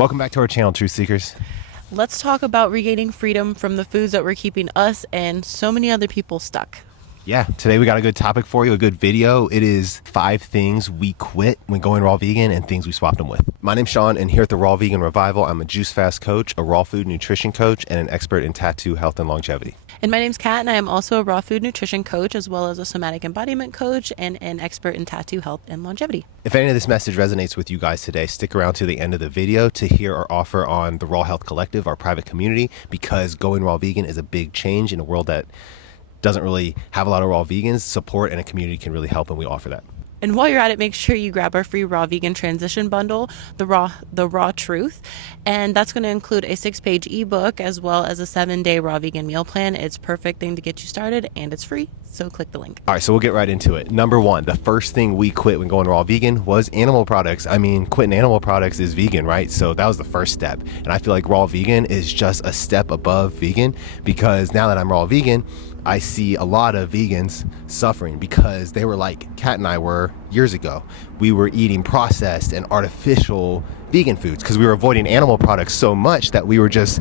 Welcome back to our channel, Truth Seekers. Let's talk about regaining freedom from the foods that were keeping us and so many other people stuck. Yeah, today we got a good topic for you, a good video. It is 5 things we quit when going raw vegan and things we swapped them with. My name's Sean, and here at the Raw Vegan Revival, I'm a juice fast coach, a raw food nutrition coach, and an expert in tattoo health and longevity. And my name's Kat, and I am also a raw food nutrition coach, as well as a somatic embodiment coach and an expert in tattoo health and longevity. If any of this message resonates with you guys today, stick around to the end of the video to hear our offer on the Raw Health Collective, our private community, because going raw vegan is a big change in a world that doesn't really have a lot of raw vegans. Support and a community can really help, and we offer that. And while you're at it, make sure you grab our free Raw Vegan Transition Bundle, the Raw Truth. And that's going to include a 6-page ebook as well as a 7-day raw vegan meal plan. It's a perfect thing to get you started, and it's free. So click the link. All right, so we'll get right into it. Number 1, the first thing we quit when going raw vegan was animal products. I mean, quitting animal products is vegan, right? So that was the first step. And I feel like raw vegan is just a step above vegan, because now that I'm raw vegan, I see a lot of vegans suffering because they were like Kat and I were years ago. We were eating processed and artificial vegan foods because we were avoiding animal products so much that we were just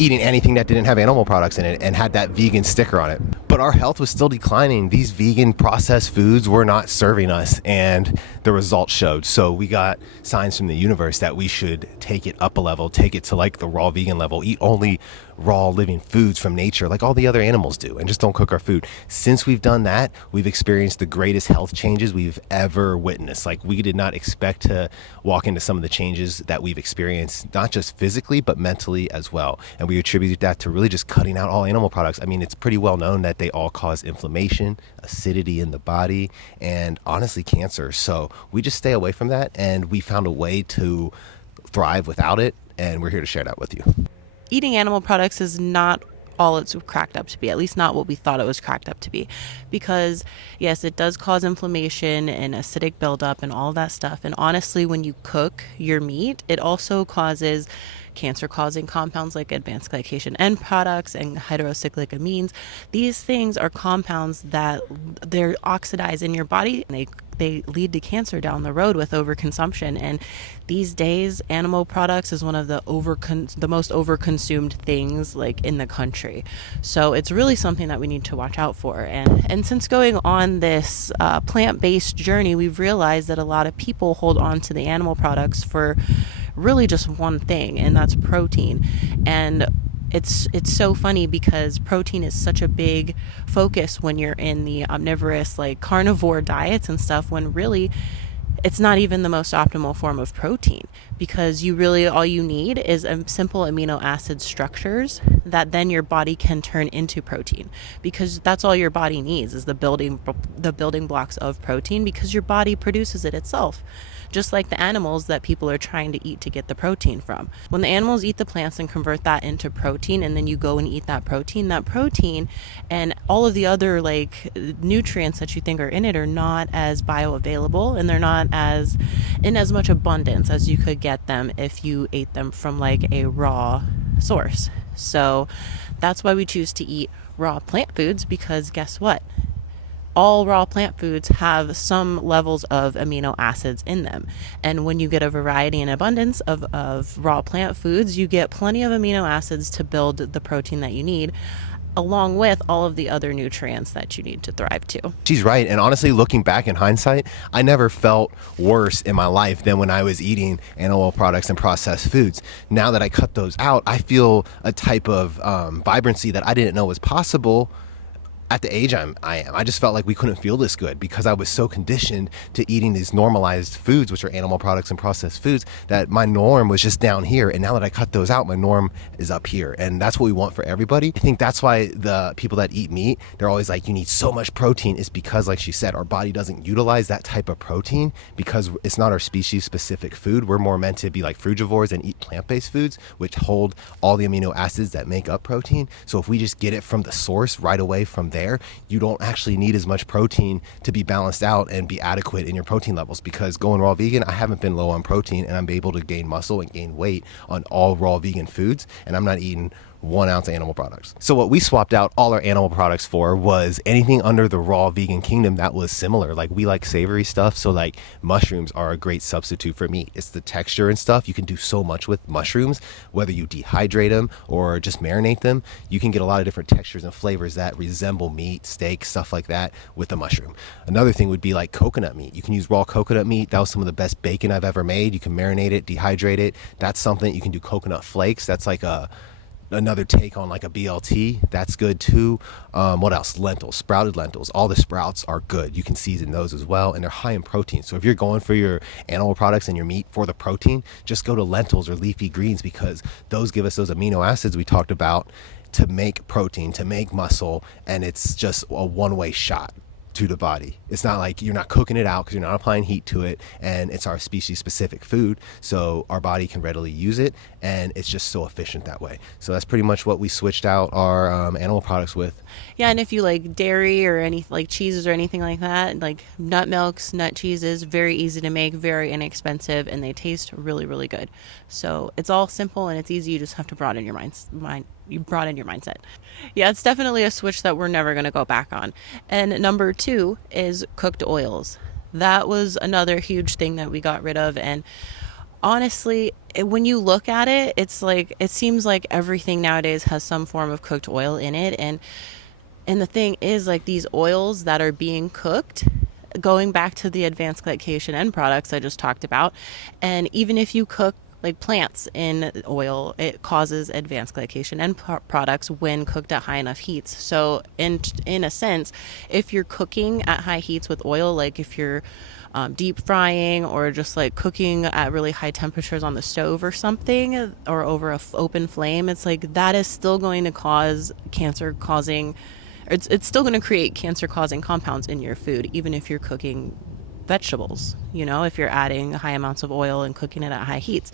eating anything that didn't have animal products in it and had that vegan sticker on it. But our health was still declining. These vegan processed foods were not serving us, and the results showed. So we got signs from the universe that we should take it up a level, take it to like the raw vegan level, eat only raw living foods from nature like all the other animals do, and just don't cook our food. Since we've done that, we've experienced the greatest health changes we've ever witnessed. Like, we did not expect to walk into some of the changes that we've experienced, not just physically, but mentally as well. And we attribute that to really just cutting out all animal products. I mean, it's pretty well known that they all cause inflammation, acidity in the body, and honestly, cancer. So we just stay away from that, and we found a way to thrive without it, and we're here to share that with you. Eating animal products is not all it's cracked up to be, at least not what we thought it was cracked up to be, because yes, it does cause inflammation and acidic buildup and all that stuff. And honestly, when you cook your meat, it also causes cancer causing compounds like advanced glycation end products and hydrocyclic amines. These things are compounds that they're oxidized in your body, and they lead to cancer down the road with overconsumption. And these days, animal products is one of the most overconsumed things like in the country. So it's really something that we need to watch out for. And since going on this plant-based journey, we've realized that a lot of people hold on to the animal products for really just one thing, and that's protein. And it's so funny because protein is such a big focus when you're in the omnivorous, like carnivore diets and stuff, when really it's not even the most optimal form of protein, because you really, all you need is a simple amino acid structures that then your body can turn into protein, because that's all your body needs is the building blocks of protein, because your body produces it itself. Just like the animals that people are trying to eat to get the protein from. When the animals eat the plants and convert that into protein, and then you go and eat that protein and all of the other like nutrients that you think are in it are not as bioavailable, and they're not as in as much abundance as you could get them if you ate them from like a raw source. So that's why we choose to eat raw plant foods, because guess what? All raw plant foods have some levels of amino acids in them. And when you get a variety and abundance of raw plant foods, you get plenty of amino acids to build the protein that you need, along with all of the other nutrients that you need to thrive too. She's right. And honestly, looking back in hindsight, I never felt worse in my life than when I was eating animal products and processed foods. Now that I cut those out, I feel a type of vibrancy that I didn't know was possible at the age I am. I just felt like we couldn't feel this good because I was so conditioned to eating these normalized foods, which are animal products and processed foods, that my norm was just down here. And now that I cut those out, my norm is up here. And that's what we want for everybody. I think that's why the people that eat meat, they're always like, you need so much protein. It's because, like she said, our body doesn't utilize that type of protein because it's not our species specific food. We're more meant to be like frugivores and eat plant-based foods, which hold all the amino acids that make up protein. So if we just get it from the source right away from there, you don't actually need as much protein to be balanced out and be adequate in your protein levels. Because going raw vegan, I haven't been low on protein, and I'm able to gain muscle and gain weight on all raw vegan foods, and I'm not eating 1 ounce of animal products. So what we swapped out all our animal products for was anything under the raw vegan kingdom that was similar. Like, we like savory stuff, so like mushrooms are a great substitute for meat. It's the texture and stuff. You can do so much with mushrooms, whether you dehydrate them or just marinate them. You can get a lot of different textures and flavors that resemble meat, steak, stuff like that with the mushroom. Another thing would be like coconut meat. You can use raw coconut meat. That was some of the best bacon I've ever made. You can marinate it, dehydrate it. That's something. You can do coconut flakes. That's like another take on like a BLT. That's good too. What else? Lentils, sprouted lentils. All the sprouts are good. You can season those as well, and they're high in protein. So if you're going for your animal products and your meat for the protein, just go to lentils or leafy greens, because those give us those amino acids we talked about to make protein, to make muscle, and it's just a one-way shot to the body. It's not like you're not cooking it out because you're not applying heat to it, and it's our species specific food, so our body can readily use it, and it's just so efficient that way. So that's pretty much what we switched out our animal products with. Yeah, and if you like dairy or any like cheeses or anything like that, like nut milks, nut cheeses, very easy to make, very inexpensive, and they taste really, really good. So it's all simple and it's easy. You just have to broaden your mindset. Yeah, it's definitely a switch that we're never going to go back on. And number 2 is cooked oils. That was another huge thing that we got rid of. And honestly, when you look at it, it's like, it seems like everything nowadays has some form of cooked oil in it. And the thing is, like, these oils that are being cooked, going back to the advanced glycation end products I just talked about, and even if you cook like plants in oil, it causes advanced glycation end products when cooked at high enough heats. So in a sense, if you're cooking at high heats with oil, like if you're deep frying or just like cooking at really high temperatures on the stove or something, or over a open flame, it's like that is still going to cause it's still going to create cancer causing compounds in your food, even if you're cooking vegetables, if you're adding high amounts of oil and cooking it at high heats.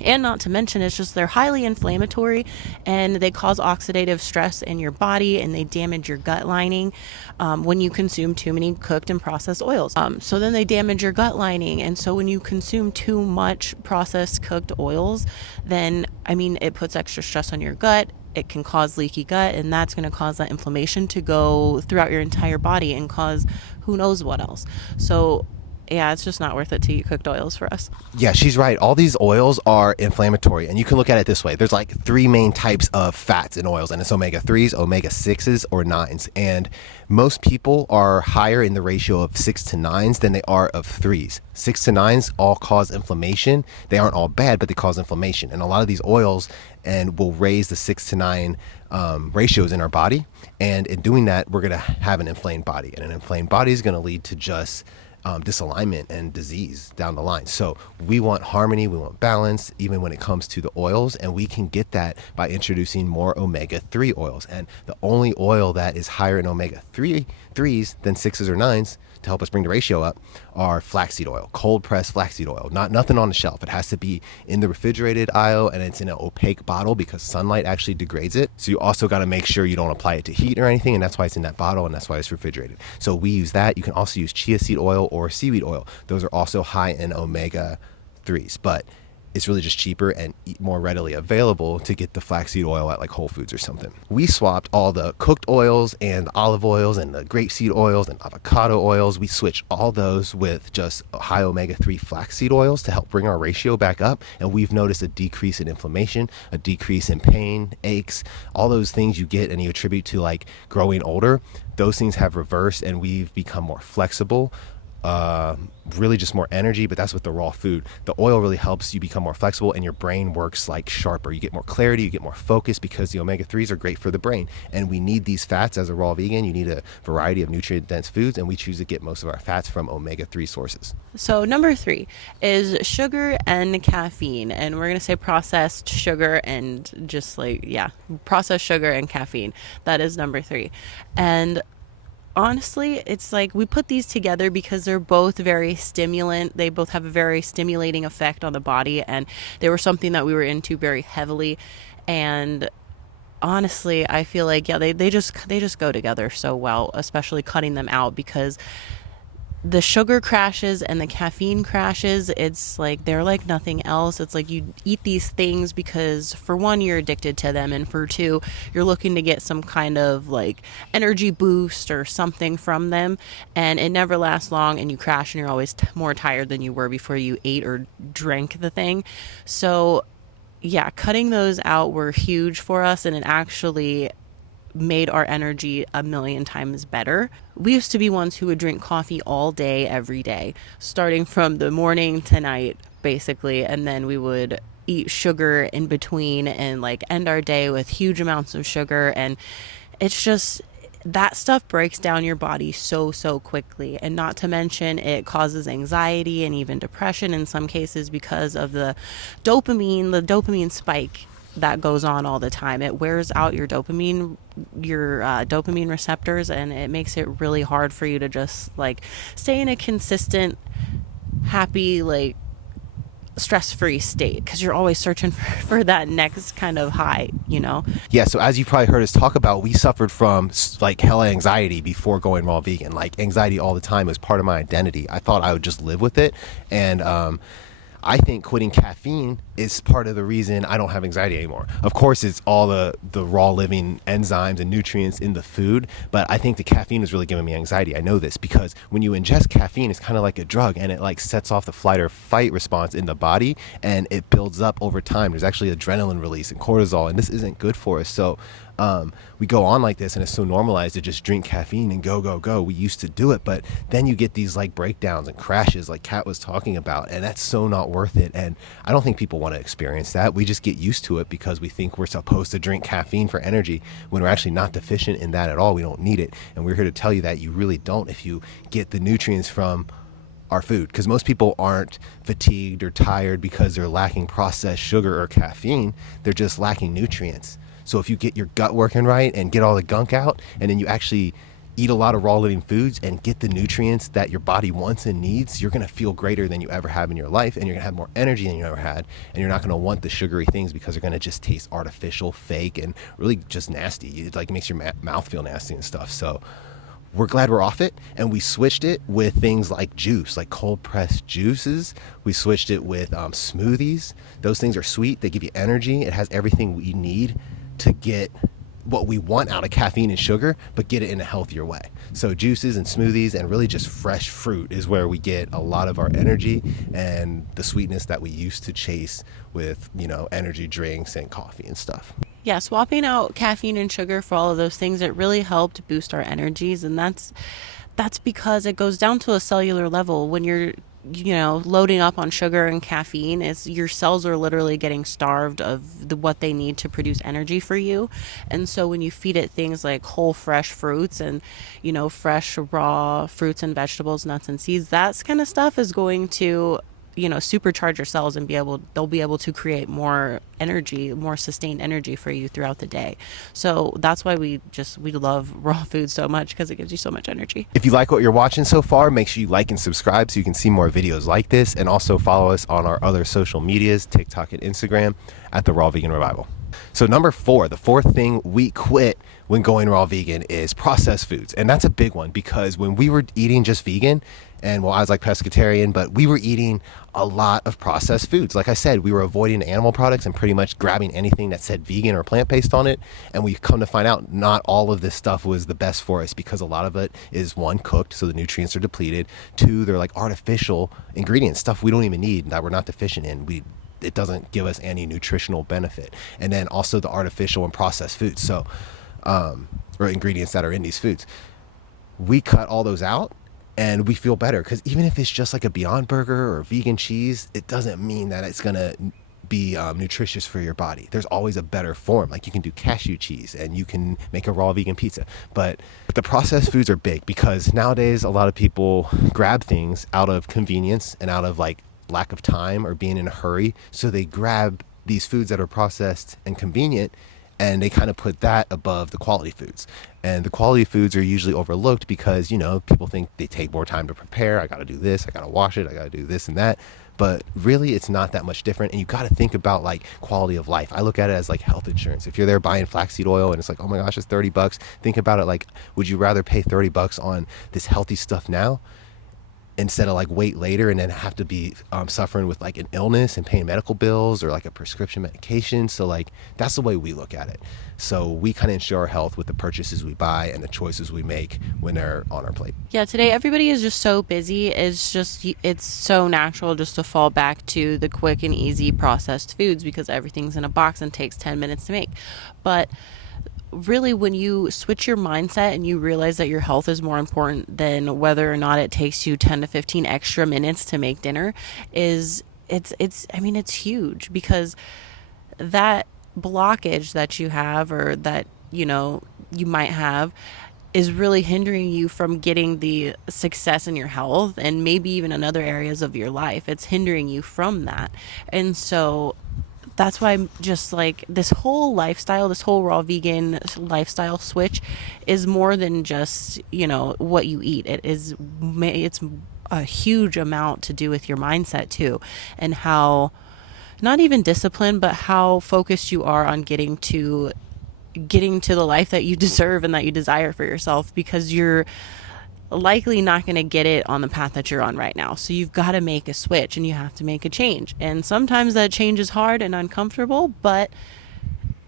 And not to mention, it's just they're highly inflammatory and they cause oxidative stress in your body, and they damage your gut lining when you consume too many cooked and processed oils. So then they damage your gut lining. And so when you consume too much processed cooked oils, then, it puts extra stress on your gut. It can cause leaky gut, and that's going to cause that inflammation to go throughout your entire body and cause who knows what else. So yeah, it's just not worth it to eat cooked oils for us. Yeah, she's right. All these oils are inflammatory, and you can look at it this way. There's like 3 main types of fats in oils, and it's omega-3s, omega-6s, or 9s. And most people are higher in the ratio of 6 to 9s than they are of 3s. 6 to 9s all cause inflammation. They aren't all bad, but they cause inflammation. And a lot of these oils will raise the 6 to 9 ratios in our body. And in doing that, we're going to have an inflamed body. And an inflamed body is going to lead to just disalignment and disease down the line. So we want harmony, we want balance, even when it comes to the oils, and we can get that by introducing more omega-3 oils. And the only oil that is higher in omega-3s than 6s or 9s to help us bring the ratio up are flaxseed oil, cold pressed flaxseed oil. Nothing on the shelf. It has to be in the refrigerated aisle, and it's in an opaque bottle because sunlight actually degrades it. So you also got to make sure you don't apply it to heat or anything, and that's why it's in that bottle, and that's why it's refrigerated. So we use that. You can also use chia seed oil or seaweed oil. Those are also high in omega-3s, but it's really just cheaper and more readily available to get the flaxseed oil at like Whole Foods or something. We swapped all the cooked oils and olive oils and the grapeseed oils and avocado oils. We switched all those with just high omega-3 flaxseed oils to help bring our ratio back up. And we've noticed a decrease in inflammation, a decrease in pain, aches, all those things you get and you attribute to like growing older. Those things have reversed, and we've become more flexible. Really just more energy, but that's with the raw food. The oil really helps you become more flexible, and your brain works like sharper. You get more clarity, you get more focus, because the omega-3s are great for the brain, and we need these fats. As a raw vegan, you need a variety of nutrient dense foods, and we choose to get most of our fats from omega-3 sources. So number 3 is sugar and caffeine, and we're going to say processed sugar and just processed sugar and caffeine. That is number 3. And honestly, it's like we put these together because they're both very stimulant. They both have a very stimulating effect on the body, and they were something that we were into very heavily. And honestly, I feel like they just go together so well, especially cutting them out, because the sugar crashes and the caffeine crashes, it's like they're like nothing else. It's like you eat these things because for one, you're addicted to them, and for two, you're looking to get some kind of like energy boost or something from them, and it never lasts long, and you crash and you're always more tired than you were before you ate or drank the thing. So yeah, cutting those out were huge for us, and it actually made our energy a million times better. We used to be ones who would drink coffee all day, every day, starting from the morning to night, basically. And then we would eat sugar in between and like end our day with huge amounts of sugar. And it's just, that stuff breaks down your body so quickly, and not to mention it causes anxiety and even depression in some cases because of the dopamine spike that goes on all the time. It wears out your dopamine receptors, and it makes it really hard for you to just like stay in a consistent, happy, like stress-free state, because you're always searching for that next kind of high, you know? Yeah, so as you probably heard us talk about, we suffered from like hella anxiety before going raw vegan. Like anxiety all the time was part of my identity. I thought I would just live with it, and I think quitting caffeine is part of the reason I don't have anxiety anymore. Of course, it's all the raw living enzymes and nutrients in the food, but I think the caffeine is really giving me anxiety. I know this because when you ingest caffeine, it's kind of like a drug, and it like sets off the flight or fight response in the body, and it builds up over time. There's actually adrenaline release and cortisol, and this isn't good for us. So we go on like this, and it's so normalized to just drink caffeine and go. We used to do it, but then you get these like breakdowns and crashes like Kat was talking about, and that's so not worth it. And I don't think people want to experience that. We just get used to it because we think we're supposed to drink caffeine for energy when we're actually not deficient in that at all. We don't need it, and we're here to tell you that you really don't if you get the nutrients from our food, because most people aren't fatigued or tired because they're lacking processed sugar or caffeine. They're just lacking nutrients. So if you get your gut working right and get all the gunk out, and then you actually eat a lot of raw living foods and get the nutrients that your body wants and needs, you're going to feel greater than you ever have in your life, and you're going to have more energy than you ever had, and you're not going to want the sugary things because they're going to just taste artificial, fake, and really just nasty. It like makes your mouth feel nasty and stuff. So we're glad we're off it, and we switched it with things like juice, like cold pressed juices. We switched it with smoothies. Those things are sweet. They give you energy. It has everything we need to get what we want out of caffeine and sugar, but get it in a healthier way. So juices and smoothies and really just fresh fruit is where we get a lot of our energy and the sweetness that we used to chase with, energy drinks and coffee and stuff. Yeah, swapping out caffeine and sugar for all of those things, it really helped boost our energies, and that's because it goes down to a cellular level. When you're loading up on sugar and caffeine, is your cells are literally getting starved of what they need to produce energy for you. And so when you feed it things like whole fresh fruits and fresh raw fruits and vegetables, nuts and seeds, that kind of stuff is going to supercharge your cells, and they'll be able to create more energy, more sustained energy for you throughout the day. So that's why we love raw food so much, because it gives you so much energy. If you like what you're watching so far, make sure you like and subscribe so you can see more videos like this, and also follow us on our other social medias, TikTok and Instagram, at the Raw Vegan Revival. So number 4, the fourth thing we quit when going raw vegan is processed foods. And that's a big one, because when we were eating just vegan, and I was like pescatarian, but we were eating a lot of processed foods. Like I said, we were avoiding animal products and pretty much grabbing anything that said vegan or plant-based on it. And we come to find out not all of this stuff was the best for us, because a lot of it is, 1, cooked, so the nutrients are depleted. 2, they're like artificial ingredients, stuff we don't even need, that we're not deficient in. It doesn't give us any nutritional benefit. And then also the artificial and processed foods, so or ingredients that are in these foods. We cut all those out, and we feel better, because even if it's just like a Beyond Burger or vegan cheese, it doesn't mean that it's gonna be nutritious for your body. There's always a better form. Like you can do cashew cheese, and you can make a raw vegan pizza. But the processed foods are big, because nowadays a lot of people grab things out of convenience and out of like lack of time or being in a hurry. So they grab these foods that are processed and convenient, and they kind of put that above the quality foods. And the quality foods are usually overlooked because, people think they take more time to prepare. I got to do this, I got to wash it, I got to do this and that. But really, it's not that much different. And you got to think about like quality of life. I look at it as like health insurance. If you're there buying flaxseed oil and it's like, oh my gosh, it's $30. Think about it like, would you rather pay $30 on this healthy stuff now? instead of like wait later and then have to be suffering with like an illness and paying medical bills or like a prescription medication. So like that's the way we look at it. So we kind of ensure our health with the purchases we buy and the choices we make when they're on our plate. Yeah, today everybody is just so busy. It's so natural just to fall back to the quick and easy processed foods because everything's in a box and takes 10 minutes to make. But really, when you switch your mindset and you realize that your health is more important than whether or not it takes you 10 to 15 extra minutes to make dinner, it's huge, because that blockage that you have, or that you might have, is really hindering you from getting the success in your health, and maybe even in other areas of your life. It's hindering you from that. And so that's why I'm just like, this whole lifestyle, this whole raw vegan lifestyle switch is more than just, what you eat. It's a huge amount to do with your mindset too, and how, not even discipline, but how focused you are on getting to the life that you deserve and that you desire for yourself, because you're likely not going to get it on the path that you're on right now. So you've got to make a switch and you have to make a change. And sometimes that change is hard and uncomfortable, but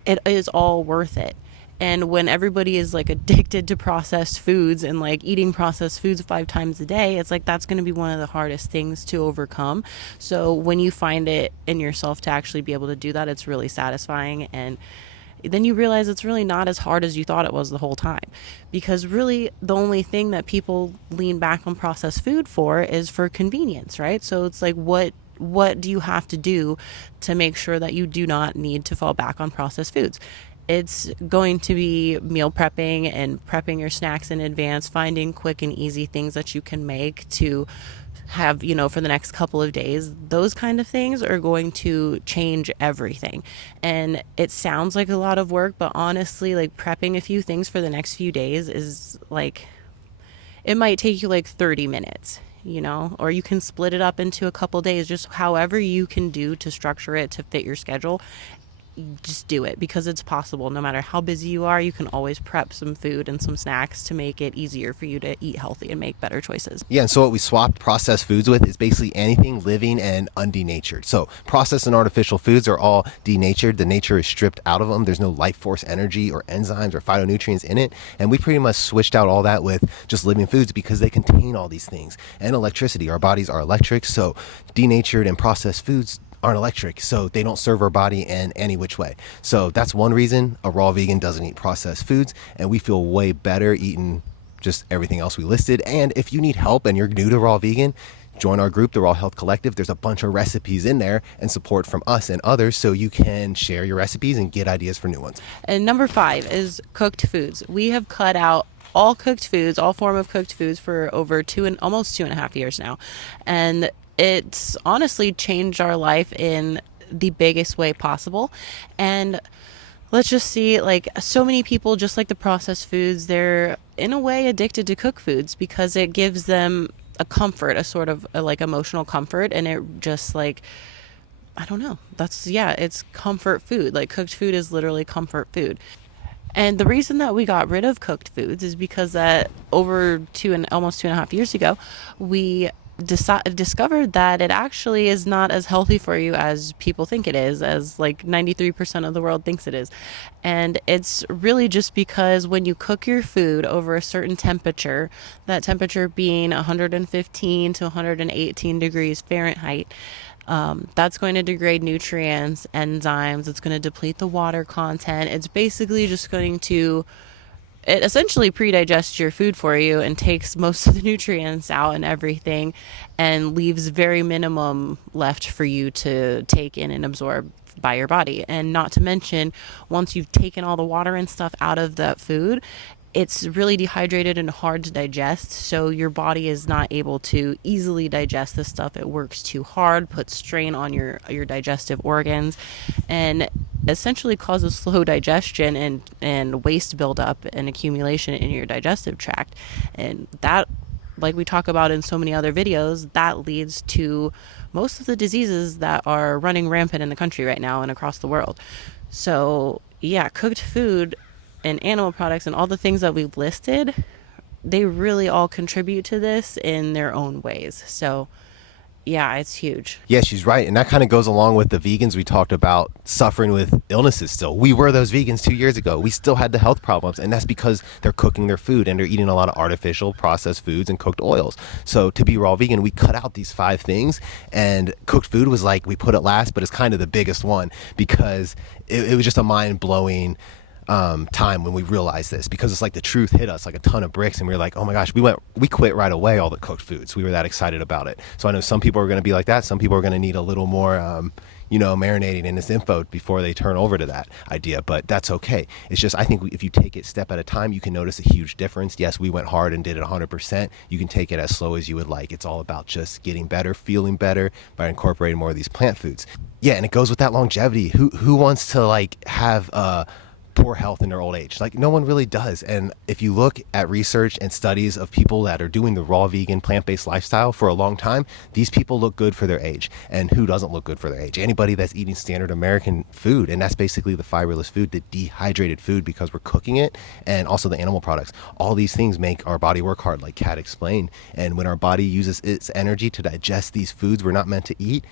it is all worth it. And when everybody is like addicted to processed foods and like eating processed foods 5 times a day, it's like that's going to be one of the hardest things to overcome. So when you find it in yourself to actually be able to do that, it's really satisfying. And then you realize it's really not as hard as you thought it was the whole time. Because really the only thing that people lean back on processed food for is for convenience, right? So it's like, what do you have to do to make sure that you do not need to fall back on processed foods? It's going to be meal prepping and prepping your snacks in advance, finding quick and easy things that you can make to have, for the next couple of days. Those kind of things are going to change everything. And it sounds like a lot of work, but honestly, like prepping a few things for the next few days is like, it might take you like 30 minutes. Or you can split it up into a couple days, just however you can do to structure it to fit your schedule. Just do it, because it's possible. No matter how busy you are, you can always prep some food and some snacks to make it easier for you to eat healthy and make better choices. Yeah, and so what we swapped processed foods with is basically anything living and undenatured. So processed and artificial foods are all denatured. The nature is stripped out of them. There's no life force energy or enzymes or phytonutrients in it. And we pretty much switched out all that with just living foods, because they contain all these things. And electricity. Our bodies are electric. So denatured and processed foods aren't electric, so they don't serve our body in any which way. So that's one reason a raw vegan doesn't eat processed foods, and we feel way better eating just everything else we listed. And if you need help and you're new to raw vegan, join our group, the Raw Health Collective. There's a bunch of recipes in there and support from us and others, so you can share your recipes and get ideas for new ones. And number 5 is cooked foods. We have cut out all cooked foods, all form of cooked foods, for over almost 2.5 years now. And it's honestly changed our life in the biggest way possible. And let's just see, like, so many people, just like the processed foods, they're in a way addicted to cooked foods because it gives them a comfort, a sort of like emotional comfort. And it just like, I don't know, it's comfort food. Like, cooked food is literally comfort food. And the reason that we got rid of cooked foods is because that over almost 2.5 years ago, we discovered that it actually is not as healthy for you as people think it is, as like 93% of the world thinks it is. And it's really just because when you cook your food over a certain temperature, that temperature being 115 to 118 degrees Fahrenheit, that's going to degrade nutrients, enzymes. It's going to deplete the water content. It's basically just going to, it essentially pre-digests your food for you and takes most of the nutrients out and everything, and leaves very minimum left for you to take in and absorb by your body. And not to mention, once you've taken all the water and stuff out of that food, it's really dehydrated and hard to digest, so your body is not able to easily digest this stuff. It works too hard, puts strain on your digestive organs, and essentially causes slow digestion and waste buildup and accumulation in your digestive tract. And that, like we talk about in so many other videos, that leads to most of the diseases that are running rampant in the country right now and across the world. So yeah, cooked food and animal products and all the things that we've listed they really all contribute to this in their own ways. So yeah, it's huge. Yeah, she's right. And that kind of goes along with the vegans we talked about suffering with illnesses still. We were those vegans 2 years ago. We still had the health problems. And that's because they're cooking their food and they're eating a lot of artificial processed foods and cooked oils. So to be raw vegan, we cut out these 5 things. And cooked food was like, we put it last, but it's kind of the biggest one because it was just a mind blowing time when we realized this, because it's like the truth hit us like a ton of bricks and we were like, oh my gosh, we quit right away all the cooked foods. We were that excited about it. So I know some people are going to be like that. Some people are going to need a little more marinating in this info before they turn over to that idea, but that's okay. It's just, I think if you take it step at a time, you can notice a huge difference. Yes, we went hard and did it 100%. You can take it as slow as you would like. It's all about just getting better, feeling better by incorporating more of these plant foods. Yeah, and it goes with that longevity. Who wants to like have poor health in their old age? Like, no one really does. And if you look at research and studies of people that are doing the raw vegan plant-based lifestyle for a long time, these people look good for their age. And who doesn't look good for their age? Anybody that's eating standard American food, and that's basically the fiberless food, the dehydrated food, because we're cooking it, and also the animal products. All these things make our body work hard, like Kat explained. And when our body uses its energy to digest these foods we're not meant to eat,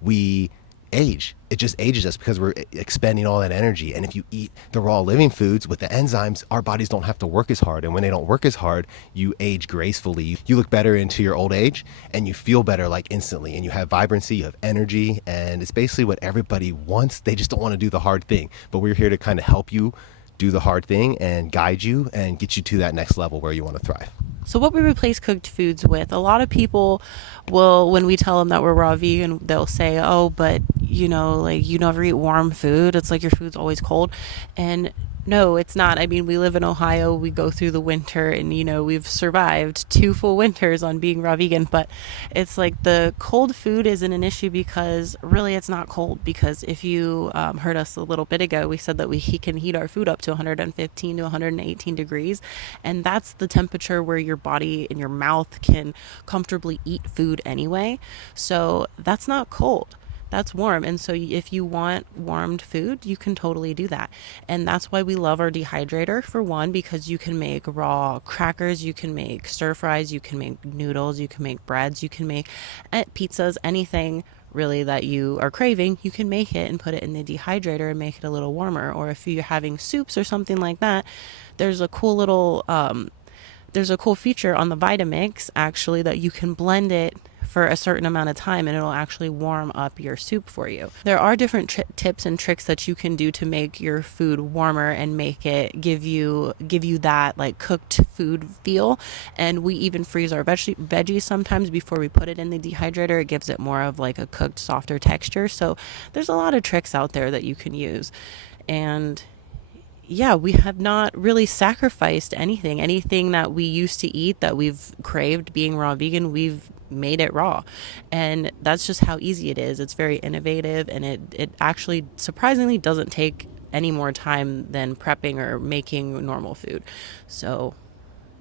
we age. It just ages us because we're expending all that energy. And if you eat the raw living foods with the enzymes, our bodies don't have to work as hard. And when they don't work as hard, you age gracefully. You look better into your old age and you feel better like instantly. And you have vibrancy, you have energy, and it's basically what everybody wants. They just don't want to do the hard thing. But we're here to kind of help you do the hard thing and guide you and get you to that next level where you want to thrive. So what we replace cooked foods with, a lot of people will, when we tell them that we're raw vegan, they'll say, oh, but like you never eat warm food. It's like your food's always cold. And no, it's not. I mean, we live in Ohio, we go through the winter and, we've survived 2 full winters on being raw vegan, but it's like the cold food isn't an issue because really it's not cold. Because if you heard us a little bit ago, we said that we can heat our food up to 115 to 118 degrees. And that's the temperature where your body and your mouth can comfortably eat food anyway. So that's not cold. That's warm. And so if you want warmed food, you can totally do that. And that's why we love our dehydrator, for one, because you can make raw crackers, you can make stir fries, you can make noodles, you can make breads, you can make pizzas, anything really that you are craving, you can make it and put it in the dehydrator and make it a little warmer. Or if you're having soups or something like that, there's a cool little feature on the Vitamix actually that you can blend it for a certain amount of time and it'll actually warm up your soup for you. There are different tips and tricks that you can do to make your food warmer and make it give you that like cooked food feel. And we even freeze our veggies sometimes before we put it in the dehydrator. It gives it more of like a cooked, softer texture. So there's a lot of tricks out there that you can use. And yeah, we have not really sacrificed anything that we used to eat that we've craved being raw vegan. We've made it raw, and that's just how easy it is. It's very innovative, and it actually surprisingly doesn't take any more time than prepping or making normal food. So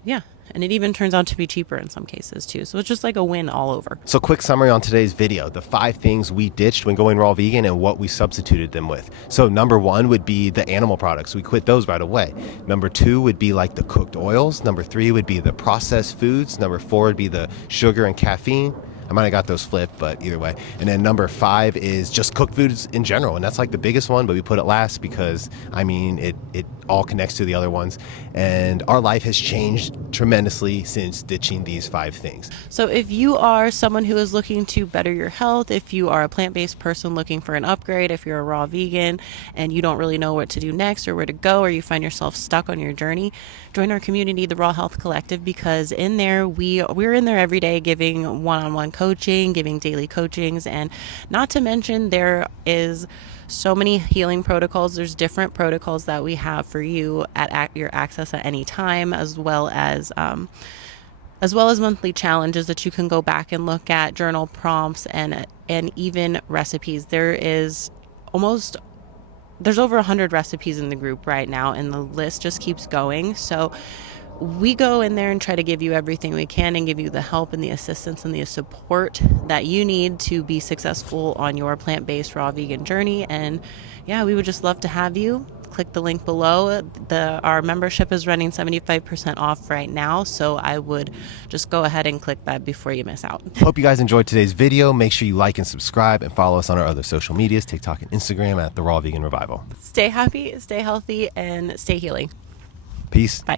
yeah, and it even turns out to be cheaper in some cases too. So it's just like a win all over. So quick summary on today's video, the 5 things we ditched when going raw vegan and what we substituted them with. So number 1 would be the animal products. We quit those right away. Number 2 would be like the cooked oils. Number 3 would be the processed foods. Number 4 would be the sugar and caffeine. I might have got those flipped, but either way. And then number 5 is just cooked foods in general. And that's like the biggest one, but we put it last because, I mean, it all connects to the other ones. And our life has changed tremendously since ditching these 5 things. So if you are someone who is looking to better your health, if you are a plant-based person looking for an upgrade, if you're a raw vegan and you don't really know what to do next or where to go, or you find yourself stuck on your journey, join our community, the Raw Health Collective, because in there we're in there every day giving one-on-one coaching, giving daily coachings, and not to mention there is so many healing protocols. There's different protocols that we have for you at your access at any time, as well as monthly challenges that you can go back and look at, journal prompts, and even recipes. There's over 100 recipes in the group right now, and the list just keeps going. So we go in there and try to give you everything we can and give you the help and the assistance and the support that you need to be successful on your plant-based raw vegan journey. And yeah, we would just love to have you. click the link below. Our membership is running 75% off right now, so I would just go ahead and click that before you miss out. Hope you guys enjoyed today's video. Make sure you like and subscribe and follow us on our other social medias, TikTok and Instagram at The Raw Vegan Revival. Stay happy, stay healthy, and stay healing. Peace. Bye.